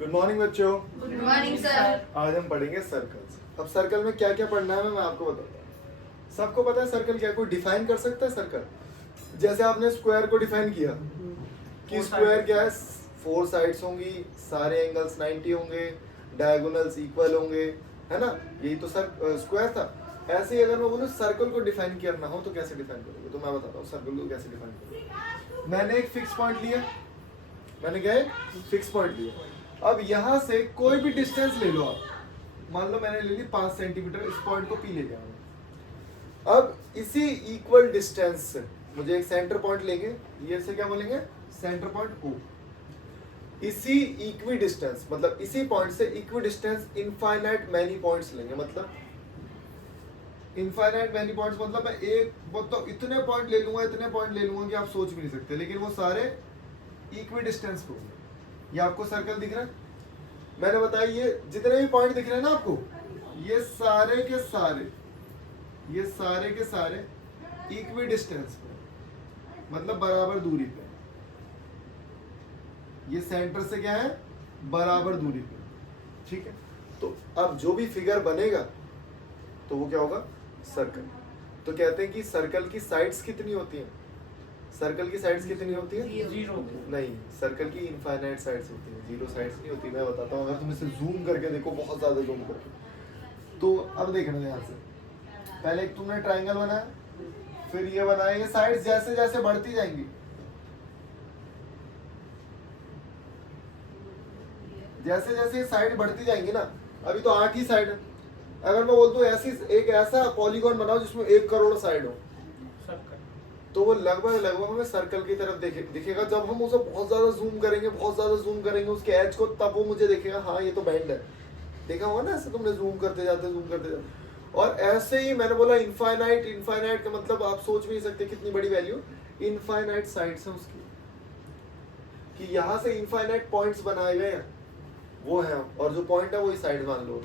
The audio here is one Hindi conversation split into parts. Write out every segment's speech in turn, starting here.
गुड मॉर्निंग बच्चों। Good morning sir. आज हम पढ़ेंगे सर्कल्स। अब सर्कल में क्या क्या पढ़ना है मैं आपको बताता हूँ। सबको पता है सर्कल क्या, कोई डिफाइन कर सकता है सर्कल? जैसे आपने स्क्वायर को डिफाइन किया कि स्क्वायर क्या है, 4 साइड्स होंगी, सारे एंगल्स 90 होंगे, डायगोनल्स इक्वल होंगे, है ना। यही तो स्क्वायर था। ऐसे ही अगर मैं बोलूँ सर्कल को डिफाइन करना हो तो कैसे डिफाइन करोगे, तो मैं बताता हूँ सर्कल को कैसे डिफाइन करोगे। मैंने एक फिक्स पॉइंट लिया, मैंने क्या है फिक्स पॉइंट लिया। अब यहाँ से कोई भी डिस्टेंस ले लो आप, मान लो मैंने ले ली 5 सेंटीमीटर, इस पॉइंट को पी ले जाऊंगा। अब इसी इक्वल डिस्टेंस से मुझे एक सेंटर पॉइंट लेंगे, ये से क्या बोलेंगे सेंटर पॉइंट ओ। इसी इक्वी डिस्टेंस मतलब इसी पॉइंट से equi distance infinite many points लेंगे। मतलब इनफाइनाइट मैनी पॉइंट्स मतलब मैं एक मतलब इतने पॉइंट ले लूंगा, इतने पॉइंट ले लूंगा कि आप सोच भी नहीं सकते, लेकिन वो सारे इक्वी डिस्टेंस पे होंगे। ये आपको सर्कल दिख रहा है, मैंने बताया ये जितने भी पॉइंट दिख रहे हैं ना आपको, ये सारे के सारे इक्वी डिस्टेंस पे, मतलब बराबर दूरी पे। ये सेंटर से क्या है, बराबर दूरी पे, ठीक है। तो अब जो भी फिगर बनेगा तो वो क्या होगा, सर्कल। तो कहते हैं कि सर्कल की साइड्स कितनी होती हैं? सर्कल की साइड्स कितनी होती है? 0। नहीं, सर्कल की इनफाइनाइट साइड्स होती है, 0 साइड्स नहीं होती। मैं बताता हूँ, अगर तुम इसे जूम करके देखो, बहुत ज्यादा जूम करके, तो अब देखना यहाँ से पहले एक तुमने ट्राइंगल बनाया, फिर ये बनाया, ये साइड्स जैसे जैसे बढ़ती जाएंगी, जैसे जैसे ये साइड बढ़ती जाएंगी ना, अभी तो 8 ही साइड है। अगर मैं बोलता हूँ ऐसी एक ऐसा पॉलीगॉन बनाओ जिसमें 1 करोड़ साइड हो, तो वो लगभग हमें सर्कल की तरफ दिखेगा। जब हम उसे बहुत ज्यादा जूम करेंगे उसके एज को, तब वो मुझे दिखेगा हाँ ये तो बैंड है। देखा होगा ना ऐसे, तुमने जूम करते जाते। और ऐसे ही मैंने बोला इनफाइनाइट का मतलब आप सोच भी नहीं सकते कितनी बड़ी वैल्यू इनफाइनाइट साइड्स है उसकी, कि यहाँ से इनफाइनाइट पॉइंट्स बनाए गए हैं वो है, और जो पॉइंट है वही साइड मान लो,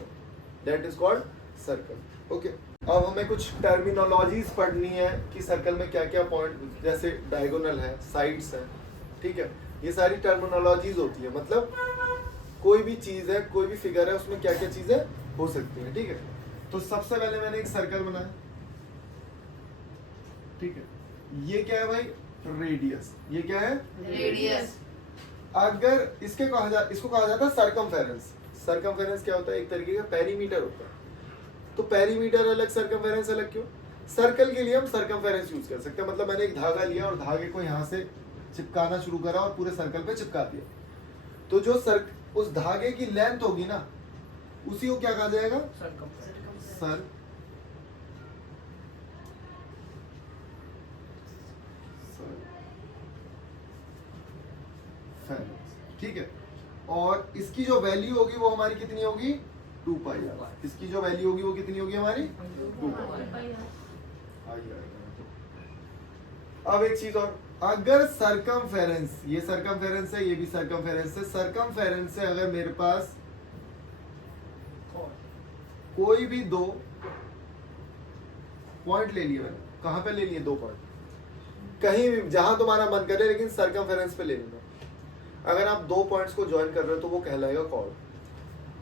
that is called circle. Okay, अब हमें कुछ टर्मिनोलॉजीज पढ़नी है कि सर्कल में क्या क्या पॉइंट, जैसे डायगोनल है, साइड्स है, ठीक है। ये सारी टर्मिनोलॉजीज होती है, मतलब कोई भी चीज है, कोई भी फिगर है, उसमें क्या क्या चीजें हो सकती हैं, ठीक है। तो सबसे पहले मैंने एक सर्कल बनाया, ठीक है। ये क्या है भाई, रेडियस। ये क्या है, रेडियस। अगर इसको कहा जाता है सर्कमफेरेंस। सर्कमफेरेंस क्या होता है, एक तरीके का पेरीमीटर होता है। तो पेरीमीटर अलग, सर्कमफेरेंस अलग क्यों? सर्कल के लिए हम सर्कमफेरेंस यूज कर सकते हैं। मतलब मैंने एक धागा लिया और धागे को यहाँ से चिपकाना शुरू करा और पूरे सर्कल पे चिपका दिया, तो जो उस धागे की लेंथ होगी ना, उसी को क्या कहा जाएगा, सर ठीक है। और इसकी जो वैल्यू होगी वो हमारी कितनी होगी, 2 पाई आर। इसकी जो वैल्यू होगी वो कितनी होगी हमारी, 2 पाई। अब एक चीज और, अगर सर्कमफेरेंस, ये सर्कमफेरेंस है, ये भी सर्कमफेरेंस है, सर्कमफेरेंस से अगर मेरे पास कोई भी 2 पॉइंट ले लिए, मैंने कहां पे ले लिए, 2 पॉइंट कहीं भी जहां तुम्हारा मन करे, लेकिन सर्कमफेरेंस पे ले लेना। अगर आप 2 पॉइंट्स को ज्वाइन कर रहे हो तो वो कहलाएगा कॉर्ड।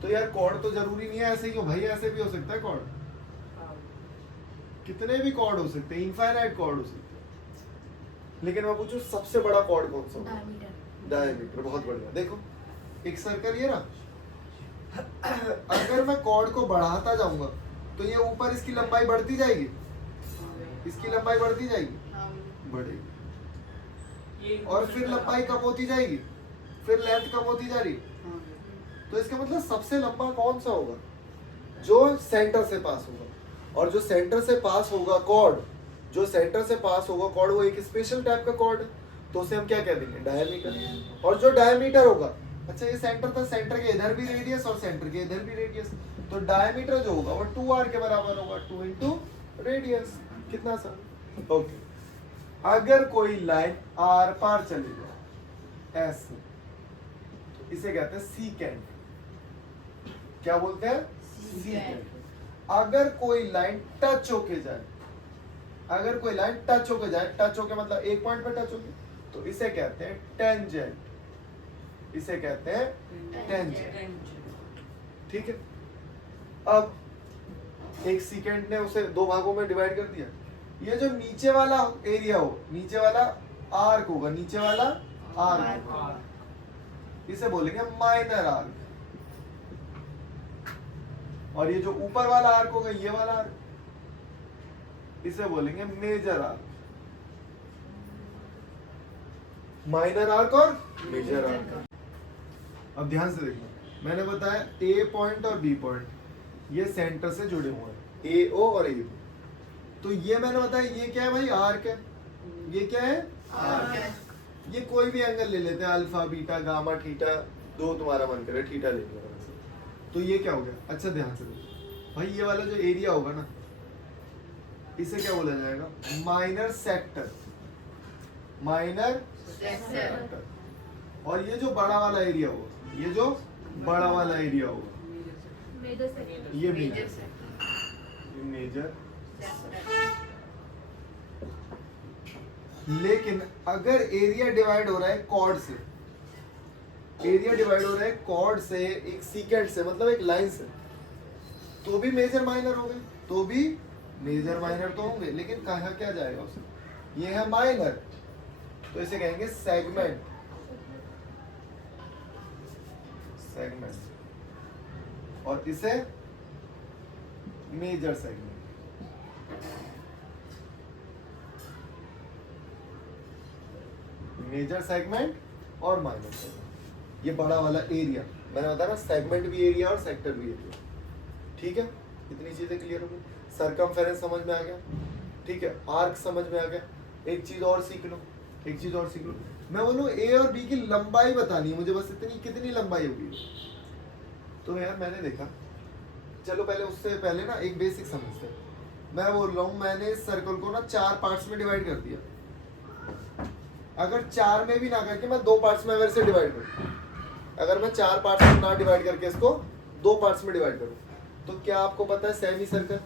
तो यार कॉर्ड तो जरूरी नहीं है ऐसे ही हो भाई, ऐसे भी हो सकता है कॉर्ड, कितने भी कॉर्ड हो सकते हैं, इनफाइनाइट कॉर्ड हो सकते हैं। लेकिन मैं पूछूं सबसे बड़ा कॉर्ड कौन सा होगा, डायमीटर। बहुत बढ़िया। देखो एक सर्कल ये ना, अगर मैं कॉर्ड को बढ़ाता जाऊंगा तो ये ऊपर इसकी लंबाई बढ़ती जाएगी, इसकी लंबाई बढ़ती जाएगी, बढ़ेगी, और फिर लंबाई कम होती जाएगी, फिर लेंथ कम होती जा रही। तो इसका मतलब सबसे लंबा कौन सा होगा, जो सेंटर से पास होगा। और जो सेंटर से पास होगा कॉर्ड, जो सेंटर से पास होगा कॉर्ड, वो एक स्पेशल टाइप का कॉर्ड है, तो उसे हम क्या कह देंगे, डायमीटर। और जो डायमीटर होगा, अच्छा ये सेंटर था, सेंटर के इधर भी रेडियस और सेंटर के इधर भी रेडियस, तो डायमीटर जो होगा वो 2r के बराबर होगा, 2 इंटू रेडियस। कितना सा, ओके। अगर कोई लाइन आर पार चली जाए ऐसे, तो इसे कहते हैं सीकेंट। क्या बोलते हैं, सीकेंट। अगर कोई लाइन टच होके जाए, अगर कोई लाइन टच होके जाए, टच होके मतलब एक पॉइंट पे टच होगी, तो इसे कहते हैं टेंजेंट। इसे कहते हैं टेंजेंट। ठीक है, अब एक सेकेंड ने उसे दो भागों में डिवाइड कर दिया। ये जो नीचे वाला एरिया हो, नीचे वाला आर्क होगा, नीचे वाला आर्क होगा, इसे बोलेंगे माइनर आर्क। और ये जो ऊपर वाला आर्क होगा, ये वाला आर्क, इसे बोलेंगे मेजर आर्क। माइनर आर्क और मेजर आर्क। अब ध्यान से देखो, मैंने बताया ए पॉइंट और बी पॉइंट ये सेंटर से जुड़े हुए हैं, ए ओ और ए बी। तो ये मैंने बताया ये क्या है भाई, आर्क है। ये क्या है, आर्क। ये कोई भी एंगल ले लेते हैं, अल्फा बीटा गामा थीटा, जो तुम्हारा मन करे थीटा ले लो। तो ये क्या हो गया, अच्छा ध्यान से देखो भाई, ये वाला जो एरिया होगा ना, इसे क्या बोला जाएगा, माइनर सेक्टर। Minor sector. और ये जो बड़ा वाला एरिया होगा, ये जो बड़ा वाला एरिया होगा, ये मेजर। लेकिन अगर एरिया डिवाइड हो रहा है कॉर्ड से, एरिया डिवाइड हो रहा है कॉर्ड से, एक सीकेंड से, मतलब एक लाइन से, तो भी मेजर माइनर हो गए, तो भी मेजर माइनर तो होंगे, लेकिन कहा क्या जाएगा उसे, ये है माइनर, तो इसे कहेंगे सेगमेंट। सेगमेंट। और इसे मेजर सेगमेंट। मेजर सेगमेंट और माइनर सेगमेंट। ये बड़ा वाला एरिया मैंने बताया ना, सेगमेंट भी एरिया और सेक्टर भी एरिया। ठीक है, इतनी चीजें क्लियर हो गई। सरकमफेरेंस समझ में आ गया, ठीक है, आर्क समझ में आ गया। एक चीज और सीख लो, एक चीज और सीख लो। मैं बोलूं ए और बी की लंबाई बतानी है मुझे, बस इतनी, कितनी लंबाई होगी। तो यार मैंने देखा, चलो पहले उससे पहले ना एक बेसिक समझते हैं। मैं बोल रहा हूँ, मैंने इस सर्कल को ना 4 पार्ट्स में डिवाइड कर दिया। अगर 4 में भी ना करके मैं 2 पार्ट्स में अगर इसे डिवाइड करूँ, अगर मैं 4 पार्ट्स में ना डिवाइड करके इसको 2 पार्ट्स में डिवाइड करूँ, तो क्या आपको पता है सेमी सर्कल?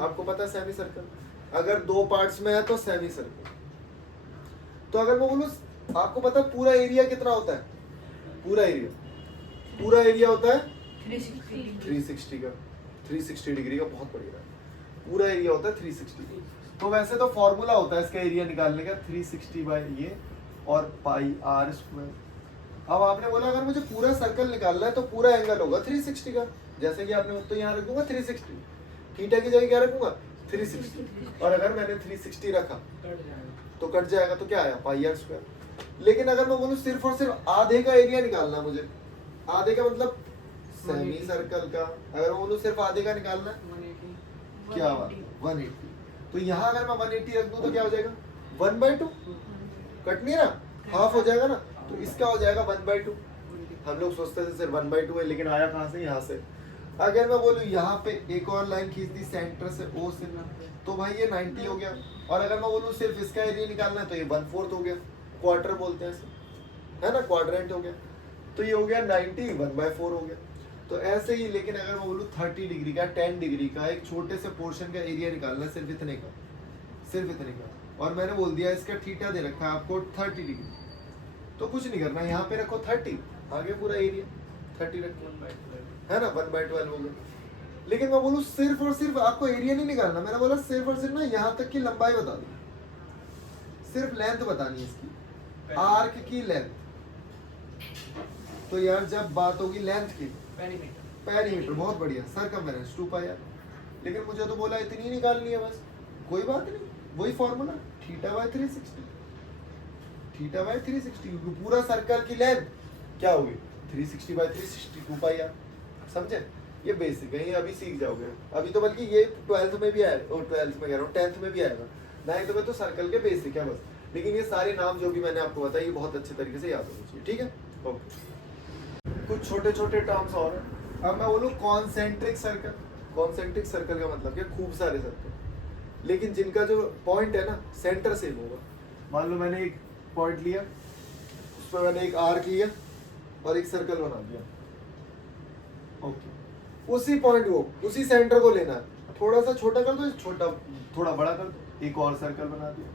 आपको पता है सेमी सर्कल? अगर 2 पार्ट्स में है तो सेमी सर्कल। तो अगर मैं बोलूँ, आपको पता है पूरा एरिया कितना होता है? पूरा एरिया होता है 360 का, 360 डिग्री का, बहुत बढ़िया है। पूरा एरिया होता है 360। तो वैसे तो फॉर्मूला होता है इसका एरिया निकालने का, 360 बाय ये और पाई आर स्क्वायर। अब आपने बोला अगर मुझे पूरा सर्कल निकालना है तो पूरा एंगल होगा 360 का, जैसे कि आपने, तो यहाँ रखूंगा 360, थीटा की जगह क्या रखूंगा 360। और अगर मैंने 360 रखा तो कट जाएगा, तो क्या आया पाई आर स्क्वायर। लेकिन अगर मैं बोलूँ सिर्फ और सिर्फ आधे का एरिया निकालना है मुझे, आधे का मतलब सेमी सर्कल का, अगर मैं बोलूँ सिर्फ आधे का निकालना है, क्या हुआ 180। तो यहाँ अगर मैं 180 रख दूं तो क्या हो जाएगा 1/2, कट नहीं रहा, हाफ हो जाएगा ना, तो इसका हो जाएगा 1/2। हम लोग सोचते थे सिर्फ 1/2 है, लेकिन आया कहाँ से, यहाँ से। अगर मैं बोलूँ यहाँ पे एक और लाइन खींच दी सेंटर से ओ से ना, तो भाई ये 90 हो गया। और अगर मैं बोलूँ सिर्फ इसका एरिया निकालना है तो ये 1/4 हो गया, क्वार्टर बोलते हैं इसे, है ना, क्वाड्रेंट हो गया। तो ये हो गया 90, 1/4 हो गया। तो ऐसे ही, लेकिन अगर मैं बोलूँ 30 डिग्री का, 10 डिग्री का एक छोटे से पोर्शन का एरिया निकालना है, सिर्फ इतने का, सिर्फ इतने का, और मैंने बोल दिया इसका थीटा दे रखा है आपको 30 डिग्री, तो कुछ नहीं करना, यहाँ पे रखो 30, आगे पूरा एरिया 30 रखो, है ना, 1/12 हो गया। लेकिन मैं बोलूँ सिर्फ और सिर्फ आपको एरिया नहीं निकालना, मैंने बोला सिर्फ और सिर्फ ना यहाँ तक की लंबाई बता दो, सिर्फ लेंथ बतानी है इसकी, आर्क की लेंथ। तो यार जब बात होगी लेंथ की, पेरीमीटर, बहुत बढ़िया, सरकमफेरेंस 2 पाई आर। लेकिन मुझे तो बोला इतनी निकालनी है बस, कोई बात नहीं, वही फॉर्मूला θ/360, θ/360, पूरा सर्कल की लेंथ क्या होगी 360/360, 2 पाई आर। समझे? ये बेसिक है, ये अभी सीख जाओगे। अभी तो बल्कि ये 12th में भी आएगा, और 12th में कह रहा हूँ 10th में भी आएगा, 9th में तो सर्कल के बेसिक है बस। लेकिन ये सारे नाम जो भी मैंने आपको बताया, ये बहुत अच्छे तरीके से याद होने चाहिए, ठीक है। ओके, कुछ छोटे छोटे टर्म्स और हैं। अब मैं बोलूँ कॉन्सेंट्रिक सर्कल। कॉन्सेंट्रिक सर्कल का मतलब क्या, खूब सारे सर्कल, लेकिन जिनका जो पॉइंट है ना सेंटर सेम होगा। मान लो मैंने एक पॉइंट लिया, उस पर मैंने एक आर्क लिया और एक सर्कल बना दिया, ओके, उसी पॉइंट को, उसी सेंटर को लेना है, थोड़ा सा छोटा कर दो, छोटा थोड़ा बड़ा कर दो, एक और सर्कल बना दिया,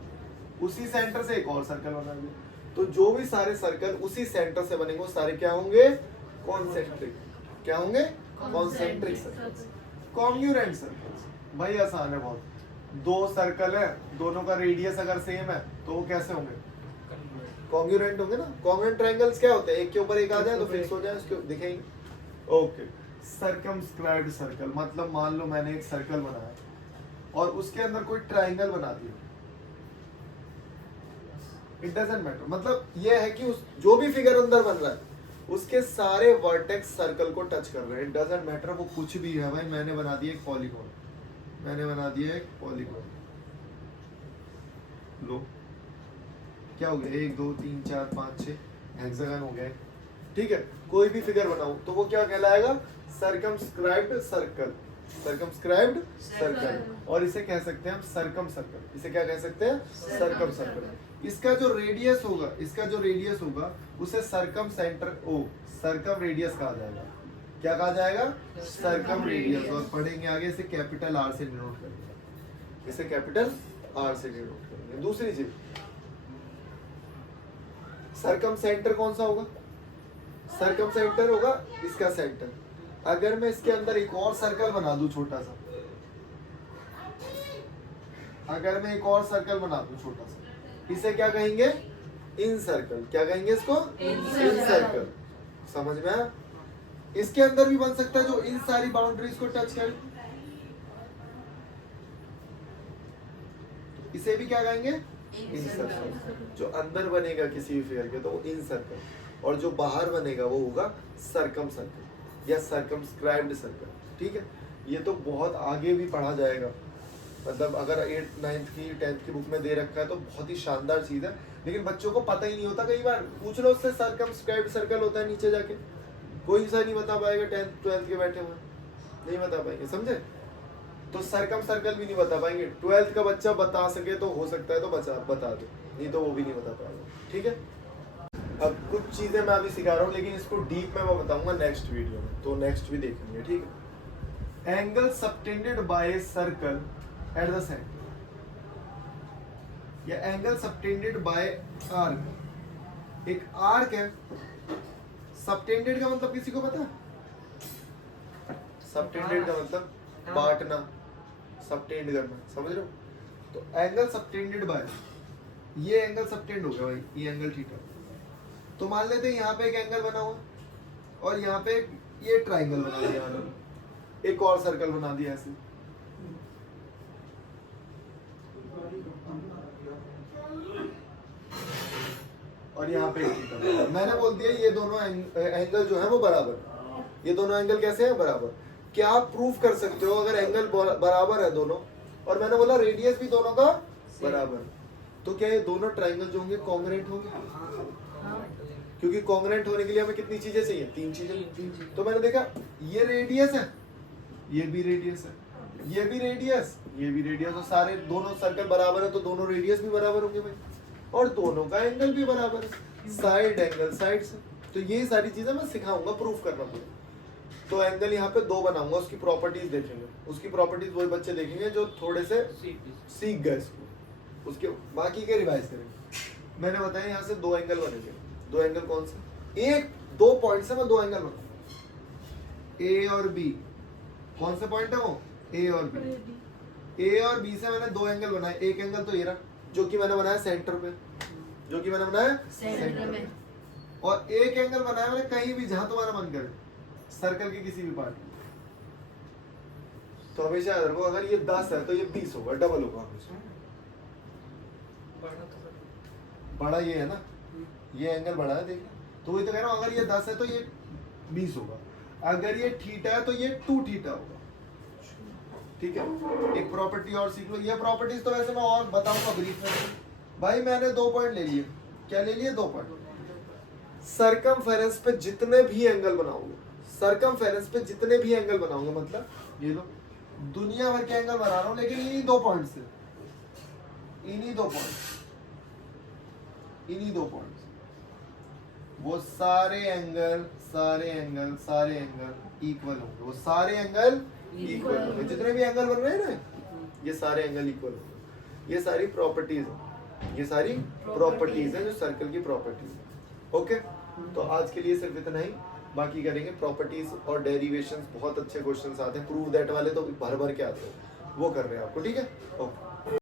उसी सेंटर से एक और सर्कल बना दिया। तो जो भी सारे सर्कल उसी सेंटर से बनेंगे वो सारे क्या होंगे? कॉन्सेंट्रिक। क्या होंगे? Concentric circles. कॉन्ग्रुएंट सर्कल्स भाई आसान है बहुत। दो सर्कल है, दोनों का रेडियस अगर सेम है तो वो कैसे होंगे? कॉन्ग्रुएंट होंगे ना। कॉन्ग्रुएंट ट्रायंगल्स क्या होते हैं? एक के ऊपर एक आ जाए तो फिक्स हो जाए, उसको दिखेंगे। ओके। सर्कमस्क्राइब्ड सर्कल मतलब मान लो मैंने एक सर्कल बनाया और उसके अंदर कोई ट्रायंगल बना दिया। इट डजंट मैटर, मतलब ये है कि उस जो भी फिगर अंदर बन रहा है उसके सारे वर्टेक्स सर्कल को टच कर रहे हैं। इट डजंट मैटर वो कुछ भी है भाई। मैंने बना दिया एक पॉलीगॉन, मैंने बना दिया एक पॉलीगॉन। लो क्या हो गया? 1 2 3 4 5 6 हेक्सागन हो गया। ठीक है, कोई भी फिगर बनाऊं तो वो क्या कहलाएगा? Circumscribed circle. Circumscribed circle. और इसे कह सकते हैं हम सर्कम सर्कल। इसे क्या कह सकते हैं? Circumcircle. इसका जो रेडियस होगा, इसका जो रेडियस होगा उसे circumcentre or circumradius कहा जाएगा। क्या कहा जाएगा? Circumradius. और पढ़ेंगे आगे इसे कैपिटल आर से डिनोट करेंगे। इसे कैपिटल आर से डिनोट करेंगे। दूसरी चीज, सर्कम सेंटर कौन सा होगा? सर्कम सेंटर होगा इसका सेंटर। अगर मैं इसके अंदर एक और सर्कल बना दूं छोटा सा, अगर मैं एक और सर्कल बना दूं छोटा सा, इसे क्या कहेंगे? इन सर्कल। क्या कहेंगे इसको? इन सर्कल। समझ में आया? इसके अंदर भी बन सकता है जो इन सारी बाउंड्रीज को टच करे, इसे भी क्या कहेंगे? इन सर्कल। जो अंदर बनेगा किसी भी फिगर के तो वो इन सर्कल, और जो बाहर बनेगा वो होगा सर्कम सर्कल या सर्कमस्क्राइब्ड सर्कल। ठीक है, ये तो बहुत आगे भी पढ़ा जाएगा। मतलब अगर 8th 9th की 10th की बुक में दे रखा है तो बहुत ही शानदार चीज है, लेकिन बच्चों को पता ही नहीं होता। कई बार पूछ लो उससे सर्कमस्क्राइब्ड सर्कल होता है नीचे जाके, कोई सा नहीं बता पाएगा। 10th 12th के बैठे हुए नहीं बता पाएंगे, समझे? तो सर्कम सर्कल भी नहीं बता पाएंगे। 12th का बच्चा बता सके तो हो सकता है तो बता दे, नहीं तो वो भी नहीं बता पाएगा। ठीक है, अब कुछ चीजें मैं अभी सिखा रहा हूँ लेकिन इसको डीप में मैं बताऊंगा नेक्स्ट वीडियो में, तो नेक्स्ट भी देखेंगे। ठीक है, angle subtended by circle at the centre या एंगल सबटेंडेड बाय आर्क। एक आर्क है, सबटेंडेड का मतलब किसी को पता है? सबटेंडेड का मतलब बांटना, सबटेंड करना, समझ रहे हो? तो एंगल सबटेंडेड बाय, ये एंगल सबटेंड हो गया भाई, ये एंगल थीटा। तो मान लेते हैं यहाँ पे एक एंगल बना हुआ और यहाँ पे ये ट्राइंगल बना दिया, एक और सर्कल बना दिया ऐसे। और यहाँ पे मैंने बोल दिया ये दोनों एंगल जो है वो बराबर। ये दोनों एंगल कैसे हैं? बराबर। क्या आप प्रूफ कर सकते हो अगर एंगल बराबर है दोनों, और मैंने बोला रेडियस भी दोनों का बराबर, तो क्या ये दोनों ट्राइंगल जो होंगे कॉन्ग्रुएंट होंगे? क्योंकि कॉन्ग्रुएंट होने के लिए हमें कितनी चीजें चाहिए? 3 चीजें। तो मैंने देखा ये रेडियस है, ये भी रेडियस है, ये भी रेडियस, ये भी रेडियस, और सारे दोनों सर्कल बराबर है तो दोनों रेडियस भी बराबर होंगे भाई, और दोनों का एंगल भी बराबर है, साइड एंगल साइड से। तो ये सारी चीजें मैं सिखाऊंगा प्रूफ करना पूरा। तो एंगल यहाँ पे 2 बनाऊंगा, उसकी प्रॉपर्टीज देखेंगे। उसकी प्रॉपर्टीज वही बच्चे देखेंगे जो थोड़े से सीख गए इसको, उसके बाकी के रिवाइज करेंगे। मैंने बताया यहाँ से 2 एंगल बनेंगे। 2 एंगल कौन से? 2 पॉइंट से मैं 2 एंगल बनाऊंगा, ए और बी। कौन से पॉइंट है वो? ए और बी। ए और बी से मैंने 2 एंगल बनाए। एक एंगल तो ये रहा जो कि मैंने बनाया सेंटर पे, जो कि मैंने बनाया सेंटर में, और एक एंगल बनाया मैंने कहीं भी जहां तुम्हारा मन करे, सर्कल के किसी भी पार्ट में। तो हमेशा याद रखो अगर ये 10 है तो ये 20 होगा, डबल होगा हमेशा। बड़ा ये है ना, ये एंगल बड़ा है, देखिए। तो वही तो कह रहा हूँ, अगर ये 10 है तो ये 20 होगा, अगर ये थीटा है तो ये 2 थीटा होगा। ठीक है, एक प्रॉपर्टी और सीख लो। ये प्रॉपर्टीज तो वैसे मैं और बताऊंगा ब्रीफ में भाई। मैंने 2 पॉइंट ले लिए। क्या ले लिए? 2 पॉइंट। सर्कमफेरेंस पे जितने भी एंगल बनाओगे, सर्कमफेरेंस पे जितने भी एंगल बनाओगे, मतलब ये लो दुनिया भर के एंगल बना रहा हूं, लेकिन इन्हीं 2 पॉइंट से, इन्हीं 2 पॉइंट, इन्हीं 2 पॉइंट, वो सारे एंगल सारे एंगल सारे एंगल इक्वल होंगे। वो सारे एंगल इक्वल होंगे, जितने भी एंगल बन रहे हैं ना, ये सारे एंगल इक्वल होंगे। ये सारी प्रॉपर्टीज हैं। ये सारी प्रॉपर्टीज है जो सर्कल की प्रॉपर्टीज है। ओके, तो आज के लिए सिर्फ इतना ही, बाकी करेंगे प्रॉपर्टीज और डेरिवेशंस। बहुत अच्छे क्वेश्चंस आते हैं, प्रूव दैट वाले तो भर भर के आते हैं, वो कर रहे हैं आपको। ठीक है, ओके।